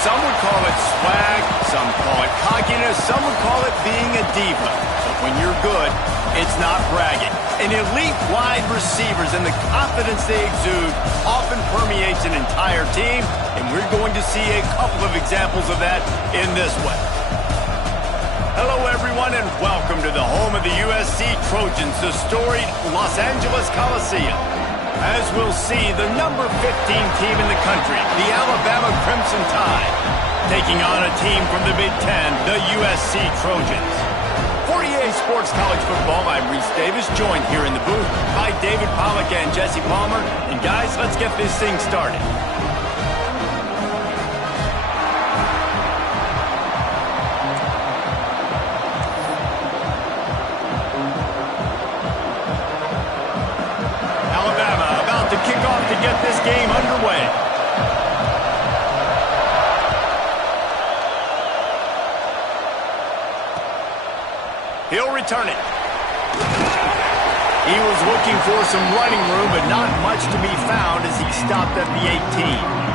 Some would call it swag, some call it cockiness, some would call it being a diva. But when you're good, it's not bragging. An elite wide receivers and the confidence they exude often permeates an entire team, and we're going to see a couple of examples of that in this one. Hello, everyone, and welcome to the home of the USC Trojans, the storied Los Angeles Coliseum. As we'll see, the number 15 team in the country, the Alabama Crimson Tide, taking on a team from the Big Ten, the USC Trojans. 48 Sports College Football, I'm Reese Davis, joined here in the booth by David Pollack and Jesse Palmer. And guys, let's get this thing started. Kick off to get this game underway. He'll return it. He was looking for some running room, but not much to be found as he stopped at the 18.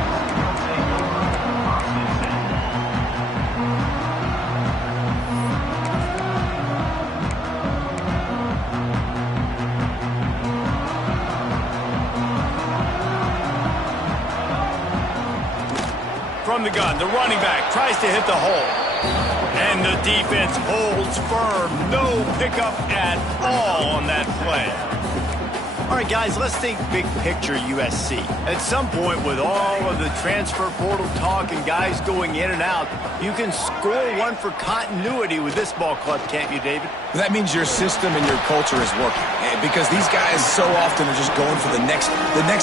From the gun, the running back tries to hit the hole. And the defense holds firm. No pickup at all on that play. All right, guys, let's think big picture USC. At some point, with all of the transfer portal talk and guys going in and out, you can score one for continuity with this ball club, can't you, David? That means your system and your culture is working. Because these guys so often are just going for the next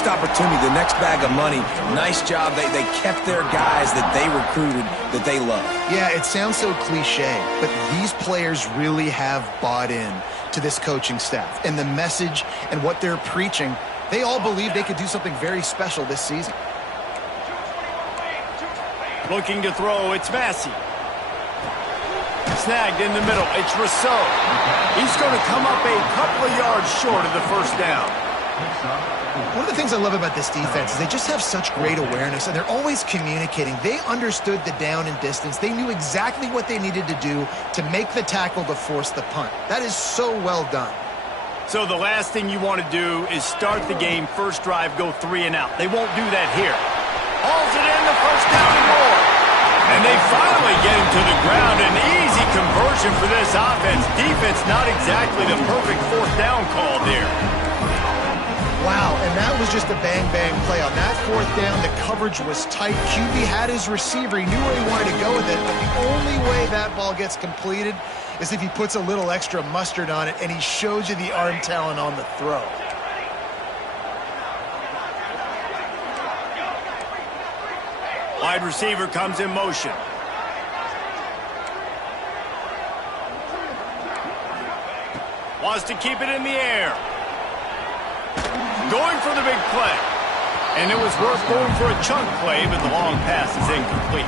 opportunity, the next bag of money. Nice job. They kept their guys that they recruited, that they love. Yeah, it sounds so cliche, but these players really have bought in to this coaching staff and the message and what they're preaching. They all believe they could do something very special this season. Looking to throw, it's Massey. Snagged in the middle, it's Rousseau. He's going to come up a couple of yards short of the first down. One of the things I love about this defense is they just have such great awareness, and they're always communicating. They understood the down and distance. They knew exactly what they needed to do to make the tackle to force the punt. That is so well done. So the last thing you want to do is start the game, first drive, go 3 and out. They won't do that here. Hauls it in, the first down and more. And they finally get him to the ground. An easy conversion for this offense. Defense not exactly the perfect fourth down call there. Wow, and that was just a bang-bang play. On that fourth down, the coverage was tight. QB had his receiver. He knew where he wanted to go with it. But the only way that ball gets completed is if he puts a little extra mustard on it, and he shows you the arm talent on the throw. Wide receiver comes in motion. Wants to keep it in the air. Going for the big play. And it was worth going for a chunk play, but the long pass is incomplete.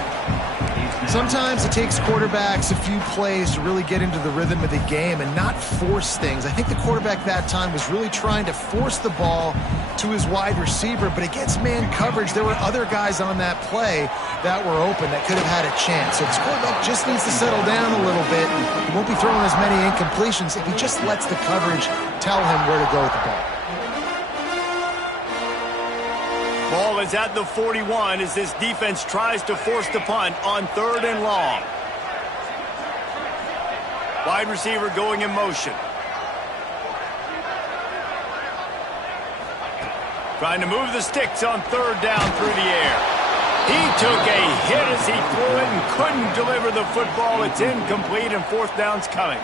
Sometimes it takes quarterbacks a few plays to really get into the rhythm of the game and not force things. I think the quarterback that time was really trying to force the ball to his wide receiver, but against man coverage, there were other guys on that play that were open that could have had a chance. So this quarterback just needs to settle down a little bit. He won't be throwing as many incompletions if he just lets the coverage tell him where to go with the ball. Ball is at the 41 as this defense tries to force the punt on 3rd and long. Wide receiver going in motion. Trying to move the sticks on 3rd down through the air. He took a hit as he threw it and couldn't deliver the football. It's incomplete and 4th down's coming.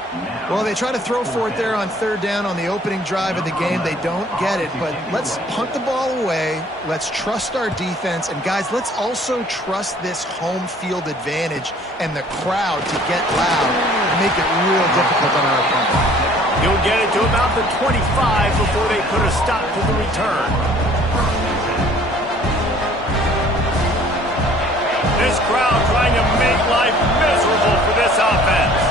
Well, they try to throw for it there on 3rd down on the opening drive of the game. They don't get it, but let's punt the ball away. Let's trust our defense. And, guys, let's also trust this home field advantage and the crowd to get loud and make it real difficult on our opponent. He'll get it to about the 25 before they put a stop to the return. This crowd trying to make life miserable for this offense.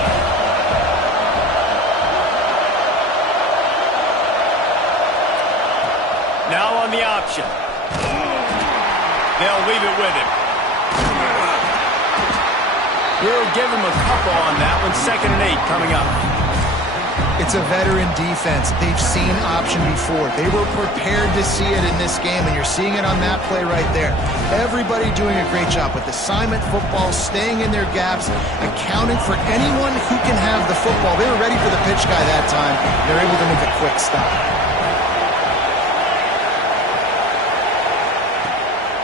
Now on the option. They'll leave it with him. He'll give him a couple on that one. 2nd and 8 coming up. It's a veteran defense. They've seen option before. They were prepared to see it in this game, and you're seeing it on that play right there. Everybody doing a great job with assignment football, staying in their gaps, accounting for anyone who can have the football. They were ready for the pitch guy that time. They're able to make a quick stop.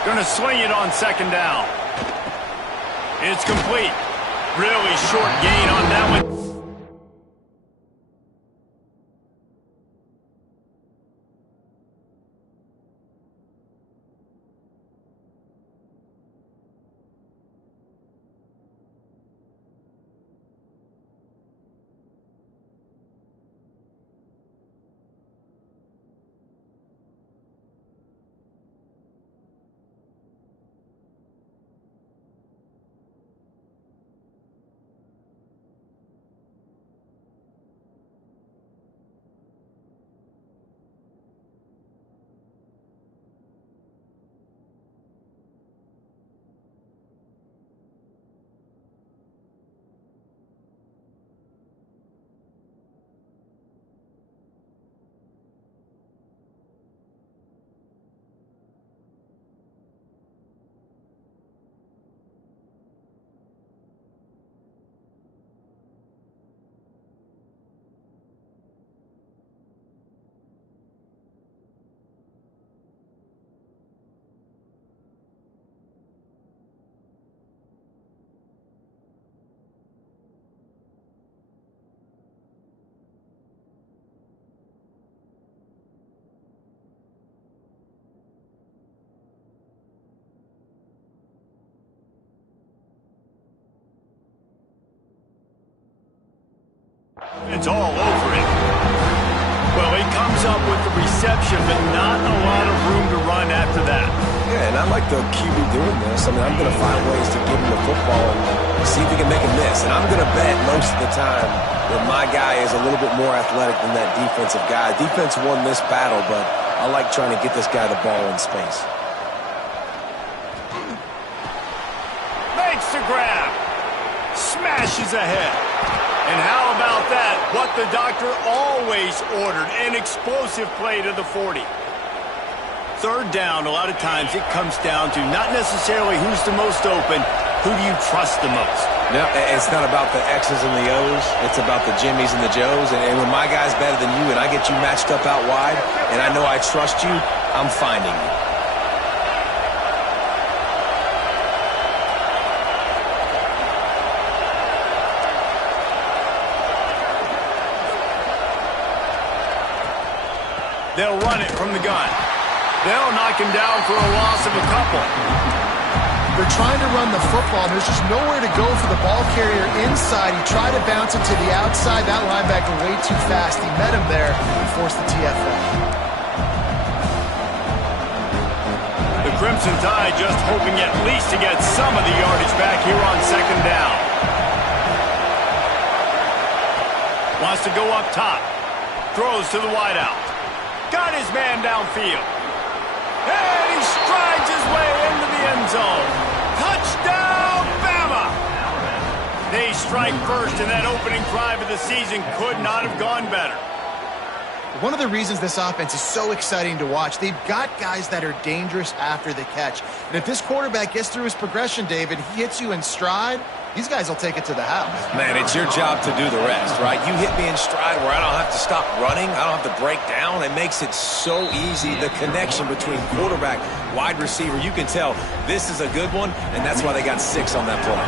Going to swing it on 2nd down. It's complete. Really short gain on that one. It's all over it. Well, he comes up with the reception, but not a lot of room to run after that. Yeah, and I like the QB doing this. I mean, I'm going to find ways to give him the football and see if he can make a miss. And I'm going to bet most of the time that my guy is a little bit more athletic than that defensive guy. Defense won this battle, but I like trying to get this guy the ball in space. Makes the grab. Smashes ahead. And how about that? What the doctor always ordered, an explosive play to the 40. 3rd down, a lot of times it comes down to not necessarily who's the most open, who do you trust the most? No, it's not about the X's and the O's. It's about the Jimmys and the Joes. And when my guy's better than you and I get you matched up out wide and I know I trust you, I'm finding you. They'll run it from the gun. They'll knock him down for a loss of a couple. They're trying to run the football, and there's just nowhere to go for the ball carrier inside. He tried to bounce it to the outside. That linebacker way too fast. He met him there and forced the TFL. The Crimson Tide just hoping at least to get some of the yardage back here on 2nd down. Wants to go up top. Throws to the wideout. Got his man downfield. And he strides his way into the end zone. Touchdown, Bama! They strike first, and that opening drive of the season could not have gone better. One of the reasons this offense is so exciting to watch, they've got guys that are dangerous after the catch. And if this quarterback gets through his progression, David, he hits you in stride, these guys will take it to the house. Man, it's your job to do the rest, right? You hit me in stride where I don't have to stop running. I don't have to break down. It makes it so easy. The connection between quarterback, wide receiver, you can tell this is a good one, and that's why they got 6 on that play.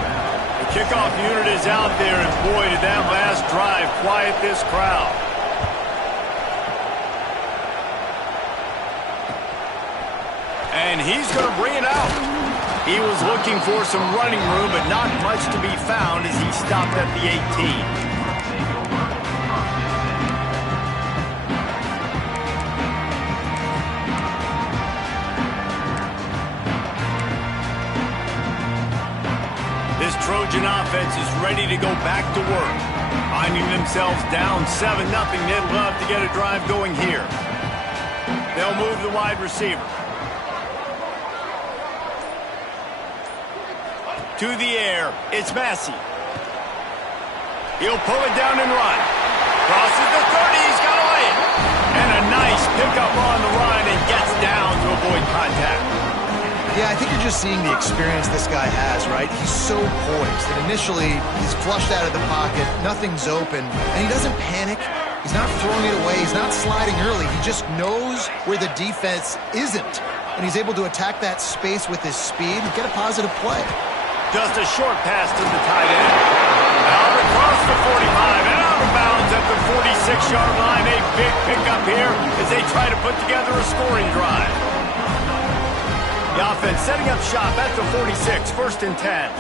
The kickoff unit is out there, and boy, did that last drive quiet this crowd. And he's going to bring it out. He was looking for some running room, but not much to be found as he stopped at the 18. This Trojan offense is ready to go back to work. Finding themselves down 7-0, they'd love to get a drive going here. They'll move the wide receiver. to the air. It's Massey. He'll pull it down and run. Crosses the 30. He's got to lay it. And a nice pickup on the run and gets down to avoid contact. Yeah, I think you're just seeing the experience this guy has, right? He's so poised. And initially, he's flushed out of the pocket. Nothing's open. And he doesn't panic. He's not throwing it away. He's not sliding early. He just knows where the defense isn't. And he's able to attack that space with his speed and get a positive play. Just a short pass to the tight end. Out across the 45 and out of bounds at the 46-yard line. A big pickup here as they try to put together a scoring drive. The offense setting up shop at the 46, 1st and 10.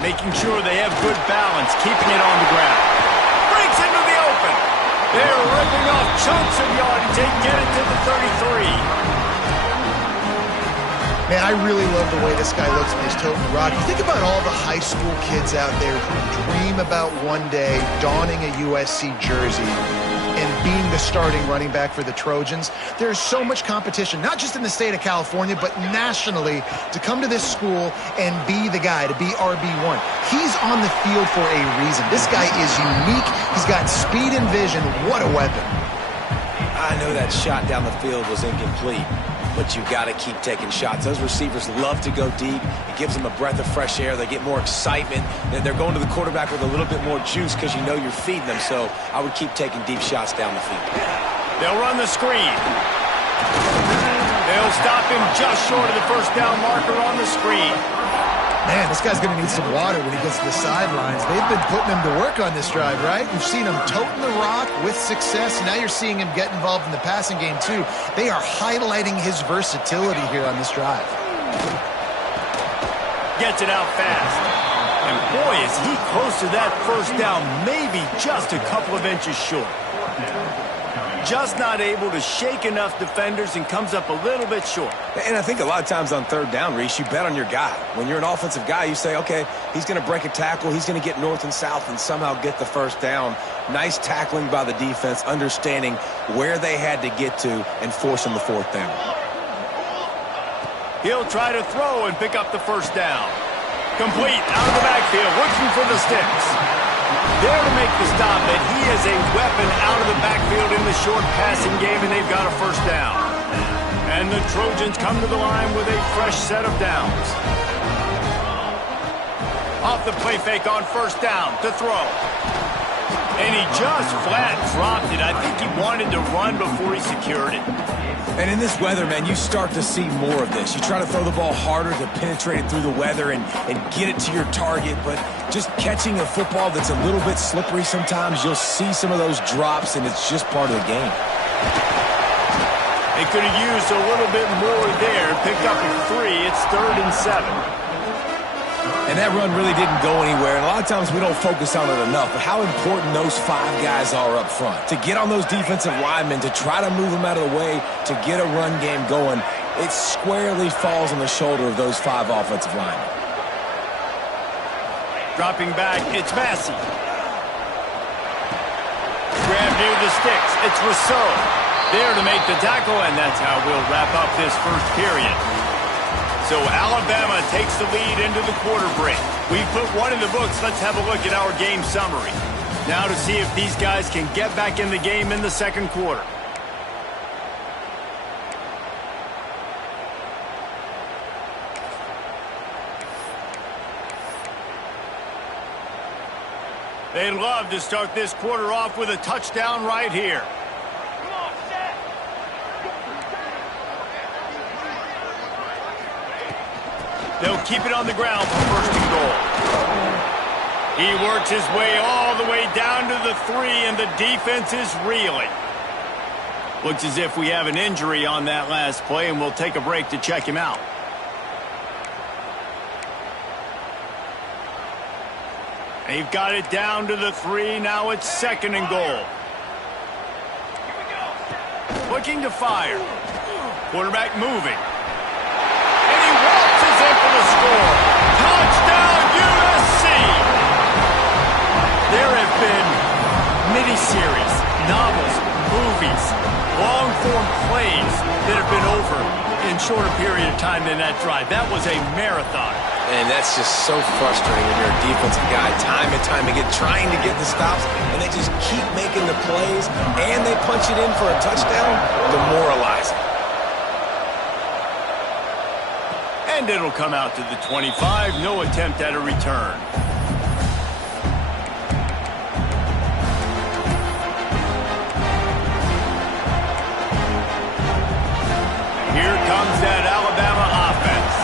Making sure they have good balance, keeping it on the ground. Breaks into the open. They're ripping off chunks of yardage. They get it to the 33. Man, I really love the way this guy looks when he's toting the rock. You think about all the high school kids out there who dream about one day donning a USC jersey and being the starting running back for the Trojans. There's so much competition, not just in the state of California, but nationally, to come to this school and be the guy, to be RB1. He's on the field for a reason. This guy is unique. He's got speed and vision. What a weapon. I know that shot down the field was incomplete, but you got to keep taking shots. Those receivers love to go deep. It gives them a breath of fresh air. They get more excitement. They're going to the quarterback with a little bit more juice because you know you're feeding them. So I would keep taking deep shots down the field. They'll run the screen. They'll stop him just short of the first down marker on the screen. Man, this guy's going to need some water when he gets to the sidelines. They've been putting him to work on this drive, right? You've seen him toting the rock with success. Now you're seeing him get involved in the passing game, too. They are highlighting his versatility here on this drive. Gets it out fast. And boy, is he close to that first down, maybe just a couple of inches short. Just not able to shake enough defenders and comes up a little bit short. And I think a lot of times on 3rd down, Reese, you bet on your guy. When you're an offensive guy, you say, okay, he's going to break a tackle, he's going to get north and south and somehow get the first down. Nice tackling by the defense, understanding where they had to get to and forcing the 4th down. He'll try to throw and pick up the first down. Complete out of the backfield, looking for the sticks. There to make the stop, and he is a weapon out of the backfield in the short passing game, and they've got a first down. And the Trojans come to the line with a fresh set of downs. Off the play fake on first down to throw. And he just flat dropped it. I think he wanted to run before he secured it. And in this weather, man, you start to see more of this. You try to throw the ball harder to penetrate it through the weather and get it to your target, but just catching a football that's a little bit slippery sometimes, you'll see some of those drops, and it's just part of the game. They could have used a little bit more there. Picked up a 3. It's 3rd and 7. And that run really didn't go anywhere. And a lot of times we don't focus on it enough. But how important those 5 guys are up front. To get on those defensive linemen, to try to move them out of the way, to get a run game going, it squarely falls on the shoulder of those 5 offensive linemen. Dropping back, it's Massey. Grab near the sticks. It's Rousseau. There to make the tackle, and that's how we'll wrap up this first period. So Alabama takes the lead into the quarter break. We've put one in the books. Let's have a look at our game summary. Now to see if these guys can get back in the game in the second quarter. They'd love to start this quarter off with a touchdown right here. They'll keep it on the ground for 1st and goal. He works his way all the way down to the 3, and the defense is reeling. Looks as if we have an injury on that last play, and we'll take a break to check him out. They've got it down to the 3. Now it's 2nd and goal. Looking to fire. Quarterback moving. And he waltzes in for the score. Touchdown, USC! There have been miniseries, novels, movies, long-form plays that have been over in shorter period of time than that drive. That was a marathon. And that's just so frustrating when you're a defensive guy, time and time again, trying to get the stops, and they just keep making the plays, and they punch it in for a touchdown. Demoralizing. And it'll come out to the 25. No attempt at a return. Here comes that Alabama offense.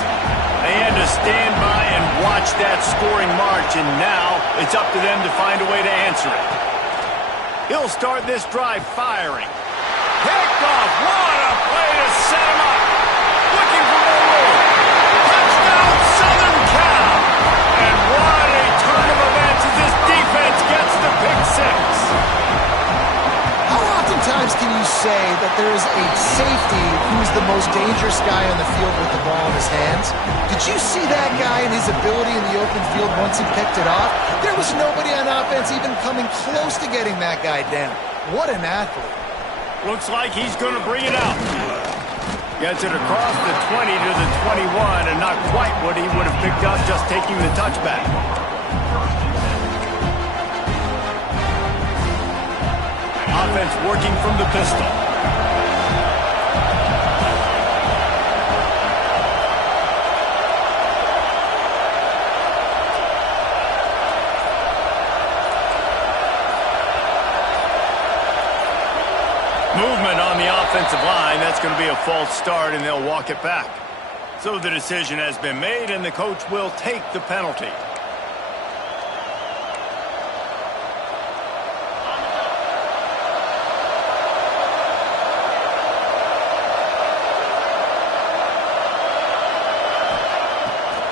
They had to stand by and watch that scoring march, and now it's up to them to find a way to answer it. He'll start this drive firing. Picked off. What a play to set him up. Looking for more room. Touchdown, Southern Cal. And what a turn of events as this defense gets the pick six. How oftentimes can you say that there is a safety who's the most dangerous guy on the field with the ball in his hands? Did you see that guy and his ability in the open field once he picked it off? There was nobody on offense even coming close to getting that guy down. What an athlete. Looks like he's going to bring it out. Gets it across the 20 to the 21, and not quite what he would have picked up just taking the touchback. Offense working from the pistol. Movement on the offensive line. That's going to be a false start, and they'll walk it back. So the decision has been made, and the coach will take the penalty.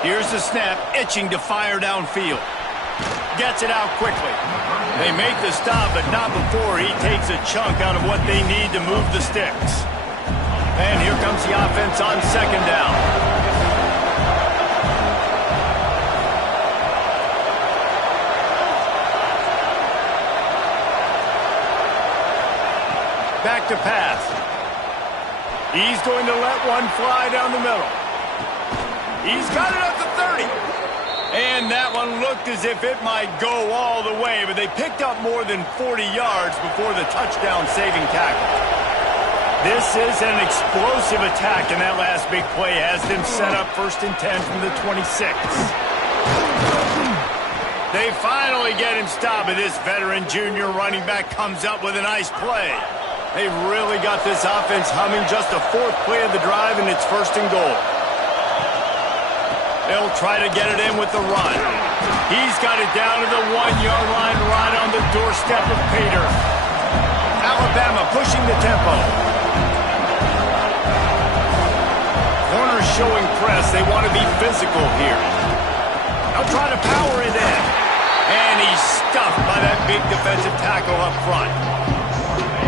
Here's the snap, itching to fire downfield. Gets it out quickly. They make the stop, but not before he takes a chunk out of what they need to move the sticks. And here comes the offense on second down. Back to pass. He's going to let one fly down the middle. He's got it up to 30. And that one looked as if it might go all the way, but they picked up more than 40 yards before the touchdown-saving tackle. This is an explosive attack, and that last big play has them set up 1st and 10 from the 26. They finally get him stopped, and this veteran junior running back comes up with a nice play. They've really got this offense humming. Just a 4th play of the drive, and it's 1st and goal. They'll try to get it in with the run. He's got it down to the 1-yard line right on the doorstep of Pater. Alabama pushing the tempo. Corners showing press. They want to be physical here. They'll try to power it in. And he's stuffed by that big defensive tackle up front.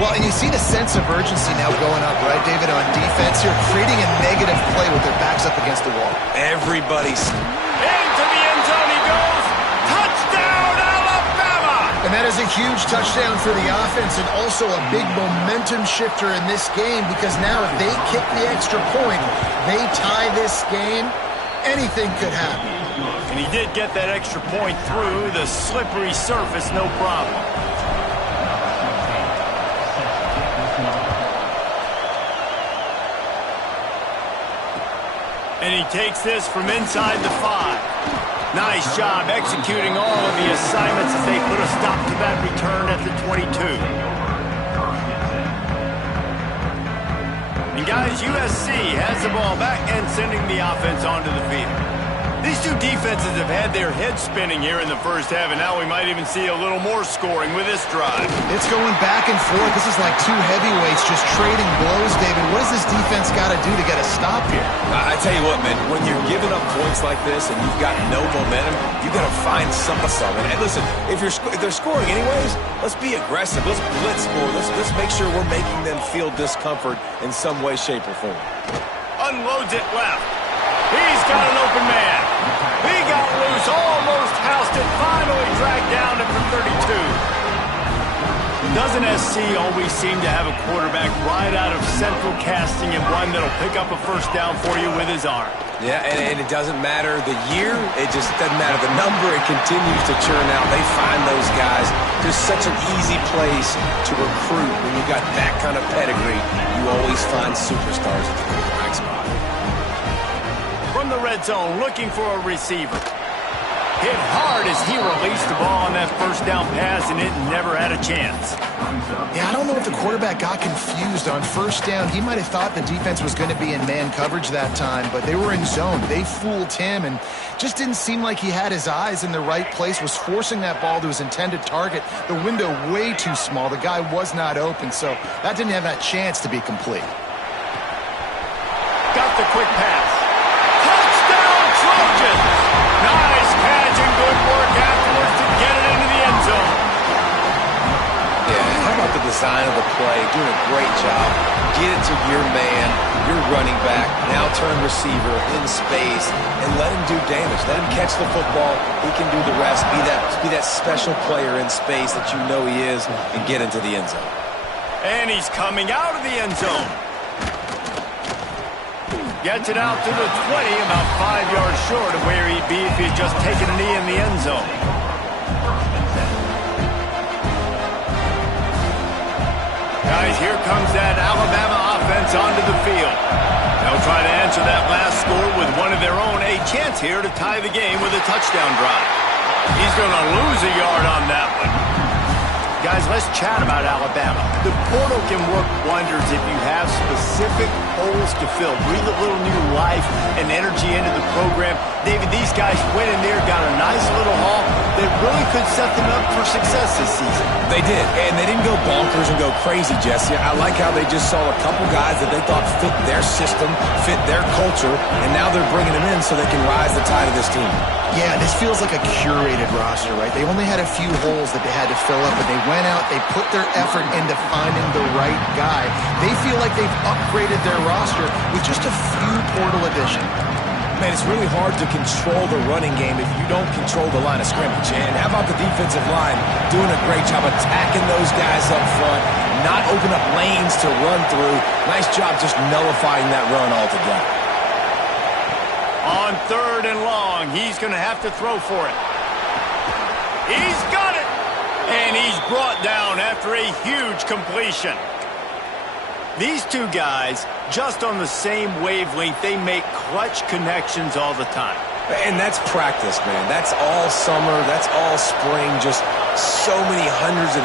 Well, and you see the sense of urgency now going up, right, David, on defense here, creating a negative play with their backs up against the wall. Everybody's... Into the end zone he goes. Touchdown, Alabama! And that is a huge touchdown for the offense and also a big momentum shifter in this game because now if they kick the extra point, they tie this game, anything could happen. And he did get that extra point through the slippery surface, no problem. And he takes this from inside the 5. Nice job executing all of the assignments as they put a stop to that return at the 22. And guys, USC has the ball back and sending the offense onto the field. These two defenses have had their heads spinning here in the first half, and now we might even see a little more scoring with this drive. It's going back and forth. This is like two heavyweights just trading blows, David. What does this defense got to do to get a stop here? I tell you what, man, when you're giving up points like this and you've got no momentum, you got to find something. And listen, if they're scoring anyways, let's be aggressive. Let's blitz more. Let's make sure we're making them feel discomfort in some way, shape, or form. Unloads it left. He's got an open man. He got loose, almost housed it, finally dragged down at the 32. Doesn't SC always seem to have a quarterback right out of central casting and one that'll pick up a first down for you with his arm? Yeah, and it doesn't matter the year. It just doesn't matter the number. It continues to churn out. They find those guys. Just such an easy place to recruit. When you've got that kind of pedigree, you always find superstars at the quarterback spot. From the red zone, looking for a receiver. Hit hard as he released the ball on that first down pass, and it never had a chance. Yeah, I don't know if the quarterback got confused on first down. He might have thought the defense was going to be in man coverage that time, but they were in zone. They fooled him and just didn't seem like he had his eyes in the right place, was forcing that ball to his intended target. The window way too small. The guy was not open, so that didn't have that chance to be complete. Got the quick pass. Touchdown, Trojans! Nice catch and good work afterwards to get it into the end zone. Yeah, how about the design of the play? Doing a great job. Get it to your man, your running back, now turn receiver in space, and let him do damage. Let him catch the football. He can do the rest. Be that special player in space that you know he is, and get into the end zone. And he's coming out of the end zone. Gets it out to the 20, about 5 yards short of where he'd be if he had just taken a knee in the end zone. Guys, here comes that Alabama offense onto the field. They'll try to answer that last score with one of their own. A chance here to tie the game with a touchdown drive. He's going to lose a yard on that one. Guys, let's chat about Alabama. The portal can work wonders if you have specific holes to fill. Breathe a little new life and energy into the program. David, these guys went in there, got a nice little haul that really could set them up for success this season. They did, and they didn't go bonkers and go crazy, Jesse. I like how they just saw a couple guys that they thought fit their system, fit their culture, and now they're bringing them in so they can rise the tide of this team. Yeah, this feels like a curated roster, right? They only had a few holes that they had to fill up, but they went out, they put their effort into finding the right guy. They feel like they've upgraded their roster with just a few portal additions. Man, it's really hard to control the running game if you don't control the line of scrimmage. And how about the defensive line doing a great job attacking those guys up front, not open up lanes to run through. Nice job just nullifying that run altogether. On 3rd and long, he's going to have to throw for it. He's got it! And he's brought down after a huge completion. These two guys, just on the same wavelength, they make clutch connections all the time. And that's practice, man. That's all summer. That's all spring. Just so many hundreds and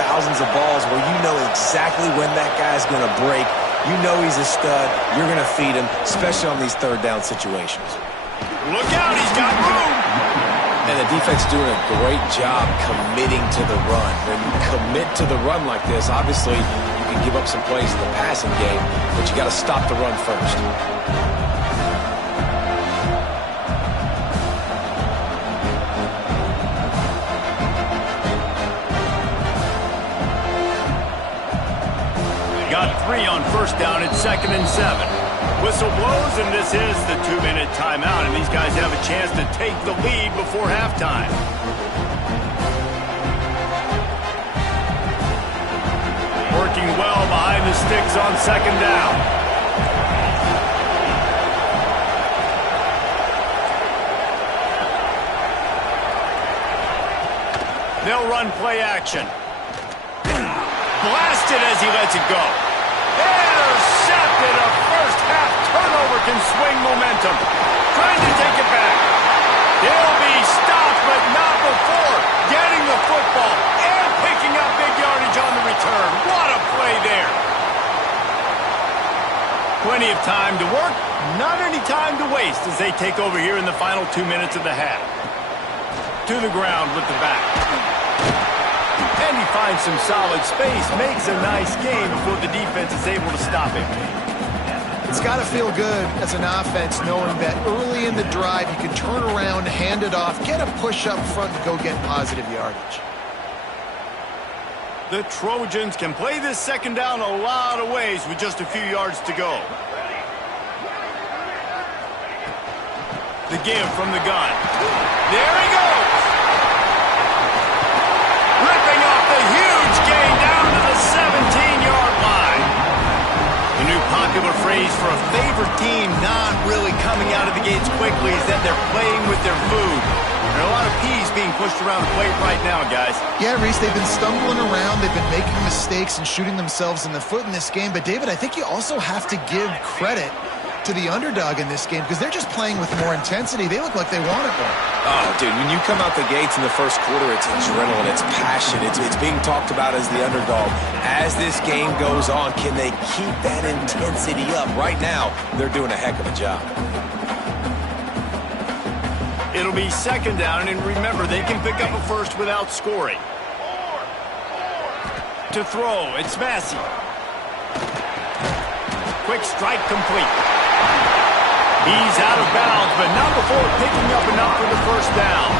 thousands of balls where you know exactly when that guy's going to break. You know he's a stud. You're going to feed him, especially on these 3rd down situations. Look out, he's got room. And the defense doing a great job committing to the run. When you commit to the run like this, obviously you can give up some plays in the passing game, but you got to stop the run first. Got 3 on first down at 2nd and 7. Whistle blows, and this is the 2-minute timeout, and these guys have a chance to take the lead before halftime. Working well behind the sticks on 2nd down. They'll run play action. Blasted as he lets it go. Intercepted. A first half turnover can swing momentum. Trying to take it back. He'll be stopped, but not before getting the football and picking up big yardage on the return. What a play there. Plenty of time to work, not any time to waste as they take over here in the final 2 minutes of the half. To the ground with the back. And he finds some solid space, makes a nice gain before the defense is able to stop him. It's got to feel good as an offense knowing that early in the drive you can turn around, hand it off, get a push up front, and go get positive yardage. The Trojans can play this 2nd down a lot of ways with just a few yards to go. The give from the gun. There he goes! Ripping off the huge gain for a favored team not really coming out of the gates quickly is that they're playing with their food. There are a lot of peas being pushed around the plate right now, guys. Yeah, Reese, they've been stumbling around. They've been making mistakes and shooting themselves in the foot in this game. But, David, I think you also have to give credit to the underdog in this game because they're just playing with more intensity. They look like they want it more. Oh, dude, when you come out the gates in the first quarter, it's adrenaline, it's passion, it's being talked about as the underdog. As this game goes on, can they keep that intensity up? Right now, they're doing a heck of a job. It'll be second down, and remember, they can pick up a first without scoring. To throw, it's Massey. Quick strike complete. He's out of bounds, but not before picking up enough for the first down.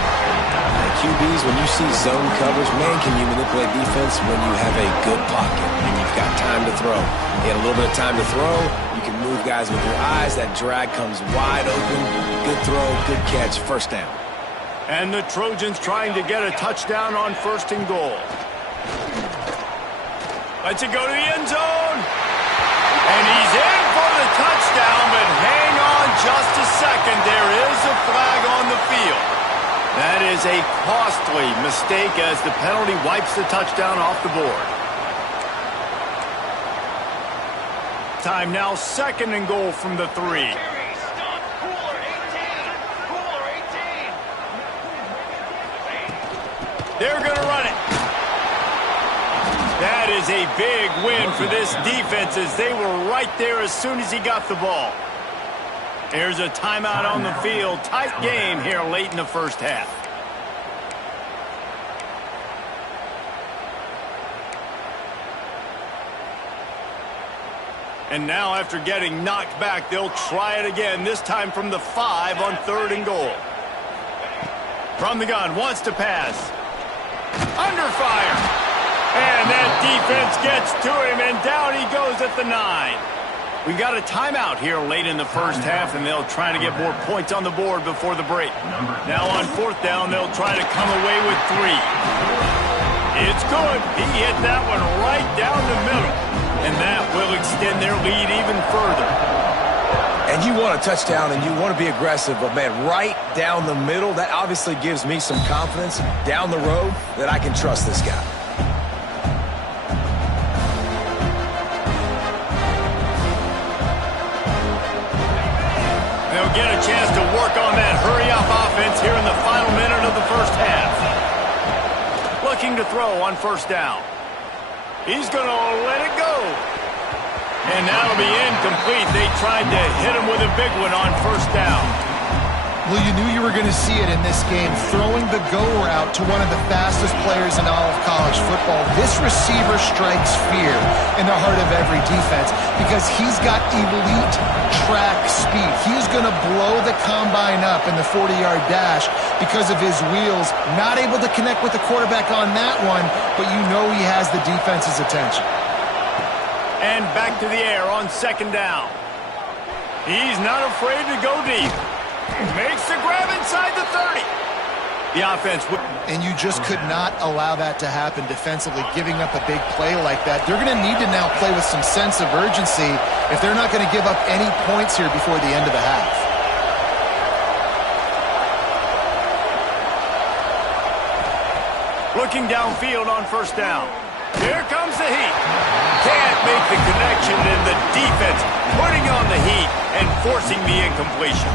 QBs, when you see zone coverage, man, can you manipulate defense when you have a good pocket and you've got time to throw. You had a little bit of time to throw. You can move guys with your eyes. That drag comes wide open. Good throw, good catch, first down. And the Trojans trying to get a touchdown on first and goal. Lets it go to the end zone. And he's in for the touchdown, but hang on just a second. There is a flag on the field. That is a costly mistake as the penalty wipes the touchdown off the board. Time now, second and goal from the 3. They're going to run it. That is a big win for this defense as they were right there as soon as he got the ball. There's a timeout on the field. Tight game here late in the first half. And now after getting knocked back, they'll try it again, this time from the 5 on third and goal. From the gun, wants to pass. Under fire. And that defense gets to him, and down he goes at the 9. We got a timeout here late in the first half, and they'll try to get more points on the board before the break. Now on fourth down, they'll try to come away with 3. It's good. He hit that one right down the middle, and that will extend their lead even further. And you want a touchdown, and you want to be aggressive, but, man, right down the middle, that obviously gives me some confidence down the road that I can trust this guy. They'll get a chance to work on that hurry-up offense here in the final minute of the first half. Looking to throw on first down. He's going to let it go. And that'll be incomplete. They tried to hit him with a big one on first down. Well, you knew you were going to see it in this game, throwing the go route to one of the fastest players in all of college football. This receiver strikes fear in the heart of every defense because he's got elite track speed. He's going to blow the combine up in the 40-yard dash because of his wheels. Not able to connect with the quarterback on that one, but you know he has the defense's attention. And back to the air on second down. He's not afraid to go deep. Makes the grab inside the 30. The offense. And you just could not allow that to happen defensively, giving up a big play like that. They're going to need to now play with some sense of urgency if they're not going to give up any points here before the end of the half. Looking downfield on first down. Here comes the heat. Can't make the connection, and the defense putting on the heat and forcing the incompletion.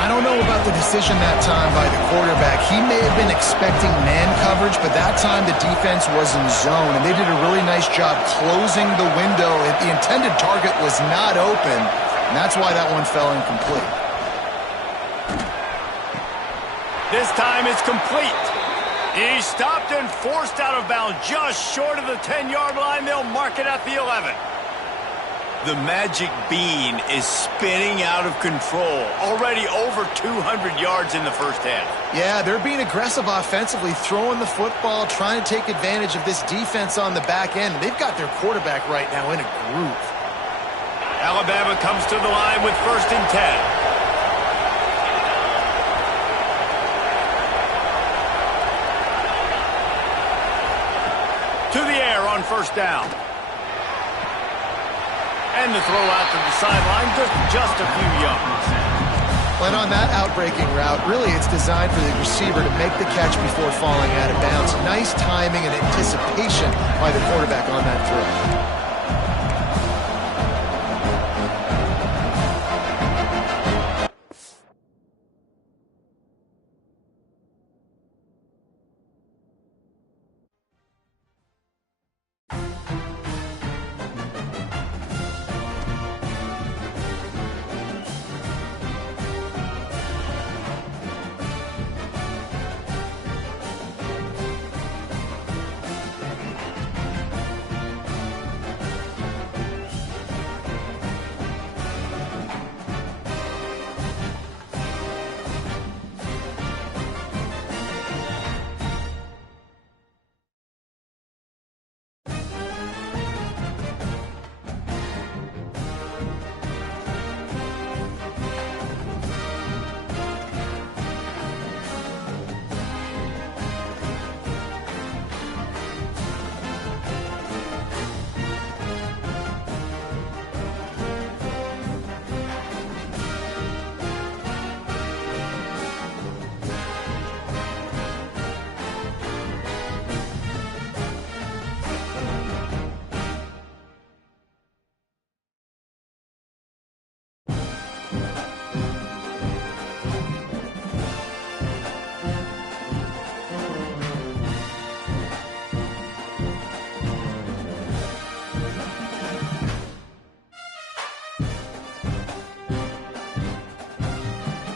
I don't know about the decision that time by the quarterback. He may have been expecting man coverage, but that time the defense was in zone, and they did a really nice job closing the window. The intended target was not open, and that's why that one fell incomplete. This time it's complete. He stopped and forced out of bounds just short of the 10-yard line. They'll mark it at the 11. The magic bean is spinning out of control. Already over 200 yards in the first half. Yeah, they're being aggressive offensively, throwing the football, trying to take advantage of this defense on the back end. They've got their quarterback right now in a groove. Alabama comes to the line with first and 10. To the air on first down. And the throw out to the sideline, just a few yards. But on that outbreaking route, really it's designed for the receiver to make the catch before falling out of bounds. Nice timing and anticipation by the quarterback on that throw.